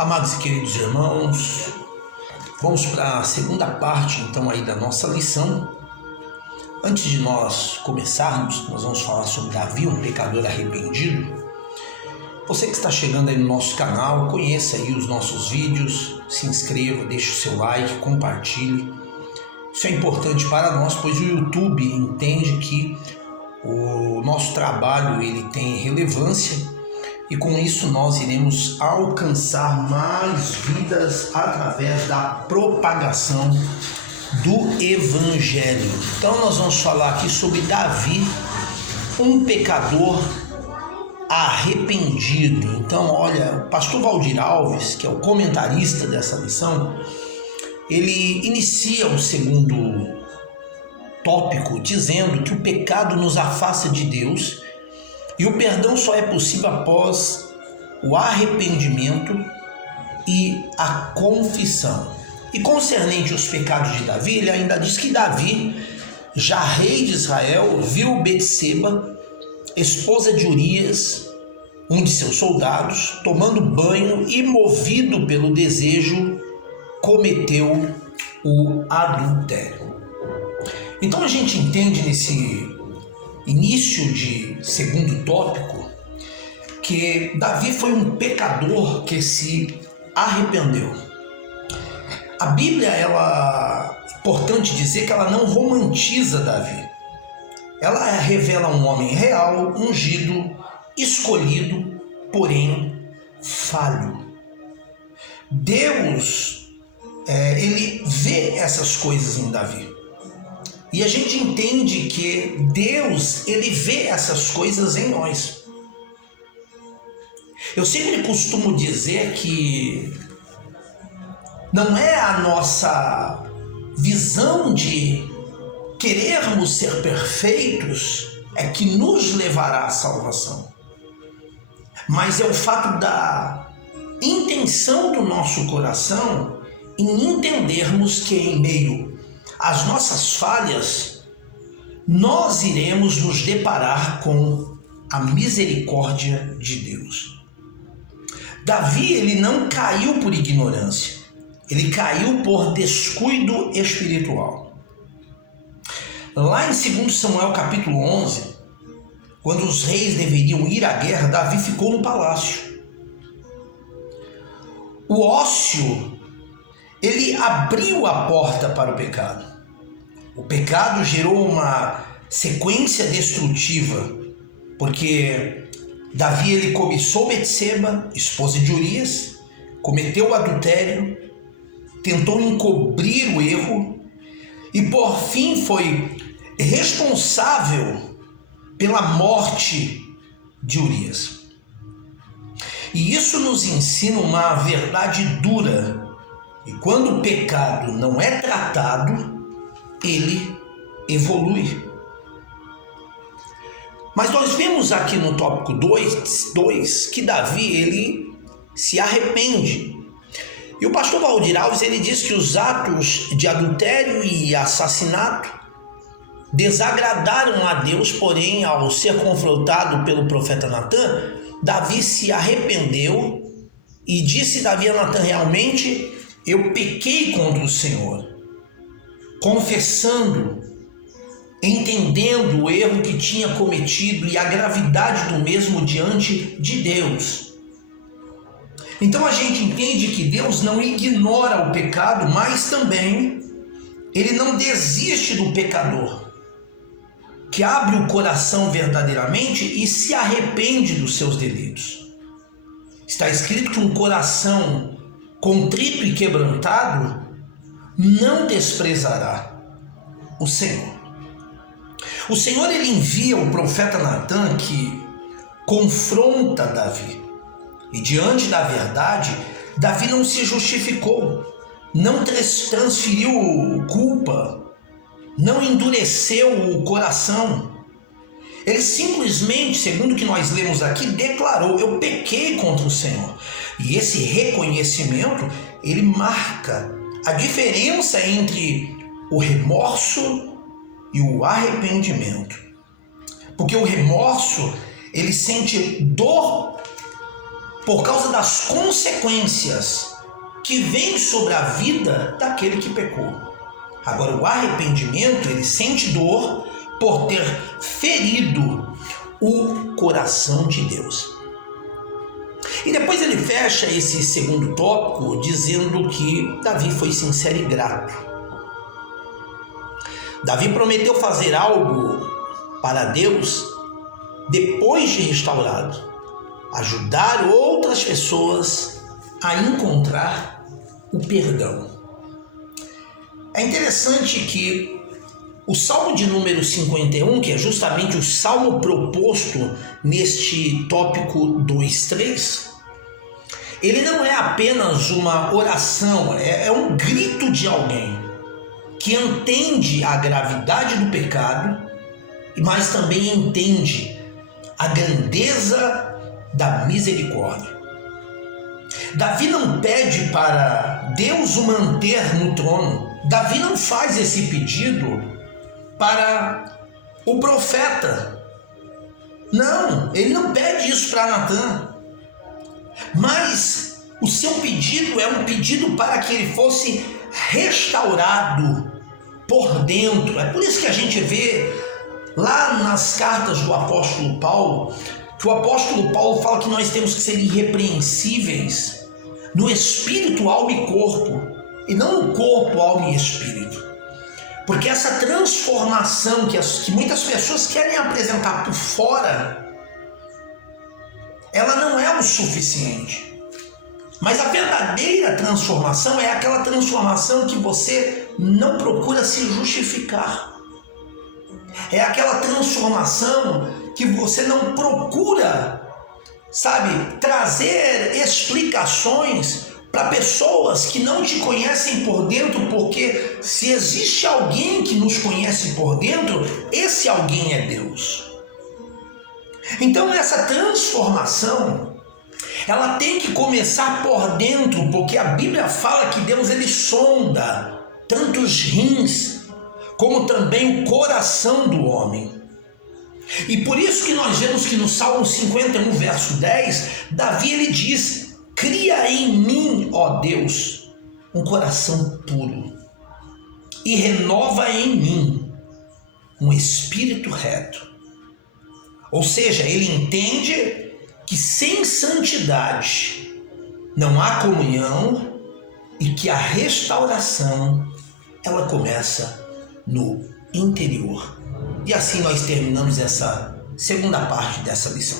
Amados e queridos irmãos, vamos para a segunda parte então aí da nossa lição. Antes de nós começarmos, nós vamos falar sobre Davi, um pecador arrependido. Você que está chegando aí no nosso canal, conheça aí os nossos vídeos, se inscreva, deixe o seu like, compartilhe. Isso é importante para nós, pois o YouTube entende que o nosso trabalho ele tem relevância e com isso nós iremos alcançar mais vidas através da propagação do Evangelho. Então nós vamos falar aqui sobre Davi, um pecador arrependido. Então olha, o pastor Valdir Alves, que é o comentarista dessa lição, ele inicia o segundo tópico dizendo que o pecado nos afasta de Deus e o perdão só é possível após o arrependimento e a confissão. E concernente aos pecados de Davi, ele ainda diz que Davi, já rei de Israel, viu Betseba, esposa de Urias, um de seus soldados, tomando banho e, movido pelo desejo, cometeu o adultério. Então a gente entende nesse início de segundo tópico que Davi foi um pecador que se arrependeu. A Bíblia, é importante dizer que ela não romantiza Davi. Ela revela um homem real, ungido, escolhido, porém falho. Deus, ele vê essas coisas em Davi. E a gente entende que Deus, ele vê essas coisas em nós. Eu sempre costumo dizer que não é a nossa visão de querermos ser perfeitos que nos levará à salvação. Mas é o fato da intenção do nosso coração em entendermos que em meio às nossas falhas, nós iremos nos deparar com a misericórdia de Deus. Davi, ele não caiu por ignorância, ele caiu por descuido espiritual. Lá em 2 Samuel capítulo 11, quando os reis deveriam ir à guerra, Davi ficou no palácio. O ócio, ele abriu a porta para o pecado. O pecado gerou uma sequência destrutiva, porque Davi ele cobiçou Betseba, esposa de Urias, cometeu o adultério, tentou encobrir o erro e por fim foi responsável pela morte de Urias. E isso nos ensina uma verdade dura. E quando o pecado não é tratado, ele evolui. Mas nós vemos aqui no tópico 2 que Davi, ele se arrepende. E o pastor Valdir Alves, ele diz que os atos de adultério e assassinato desagradaram a Deus, porém, ao ser confrontado pelo profeta Natan, Davi se arrependeu e disse Davi a Natan: realmente eu pequei contra o Senhor, confessando, entendendo o erro que tinha cometido e a gravidade do mesmo diante de Deus. Então a gente entende que Deus não ignora o pecado, mas também ele não desiste do pecador, que abre o coração verdadeiramente e se arrepende dos seus delitos. Está escrito que um coração contrito e quebrantado não desprezará o Senhor. O Senhor, ele envia o profeta Natan, que confronta Davi. E diante da verdade, Davi não se justificou, não transferiu culpa, não endureceu o coração. Ele simplesmente, segundo o que nós lemos aqui, declarou: eu pequei contra o Senhor. E esse reconhecimento, ele marca a diferença entre o remorso e o arrependimento. Porque o remorso, ele sente dor por causa das consequências que vêm sobre a vida daquele que pecou. Agora, o arrependimento, ele sente dor por ter ferido o coração de Deus. E depois ele fecha esse segundo tópico dizendo que Davi foi sincero e grato. Davi prometeu fazer algo para Deus depois de restaurado, ajudar outras pessoas a encontrar o perdão. É interessante que o Salmo de número 51, que é justamente o salmo proposto neste tópico 2:3, ele não é apenas uma oração, é um grito de alguém que entende a gravidade do pecado, mas também entende a grandeza da misericórdia. Davi não pede para Deus o manter no trono. Davi não faz esse pedido para o profeta. Não, ele não pede isso para Natã. Mas o seu pedido é um pedido para que ele fosse restaurado por dentro. É por isso que a gente vê lá nas cartas do apóstolo Paulo, que o apóstolo Paulo fala que nós temos que ser irrepreensíveis no espírito, alma e corpo, e não no corpo, alma e espírito. Porque essa transformação que muitas pessoas querem apresentar por fora, ela não é o suficiente. Mas a verdadeira transformação é aquela transformação que você não procura se justificar. É aquela transformação que você não procura, trazer explicações para pessoas que não te conhecem por dentro, porque se existe alguém que nos conhece por dentro, esse alguém é Deus. Então essa transformação, ela tem que começar por dentro, porque a Bíblia fala que Deus ele sonda tanto os rins como também o coração do homem. E por isso que nós vemos que no Salmo 51, verso 10, Davi ele diz: cria em mim, ó Deus, um coração puro e renova em mim um espírito reto. Ou seja, ele entende que sem santidade não há comunhão e que a restauração ela começa no interior. E assim nós terminamos essa segunda parte dessa lição.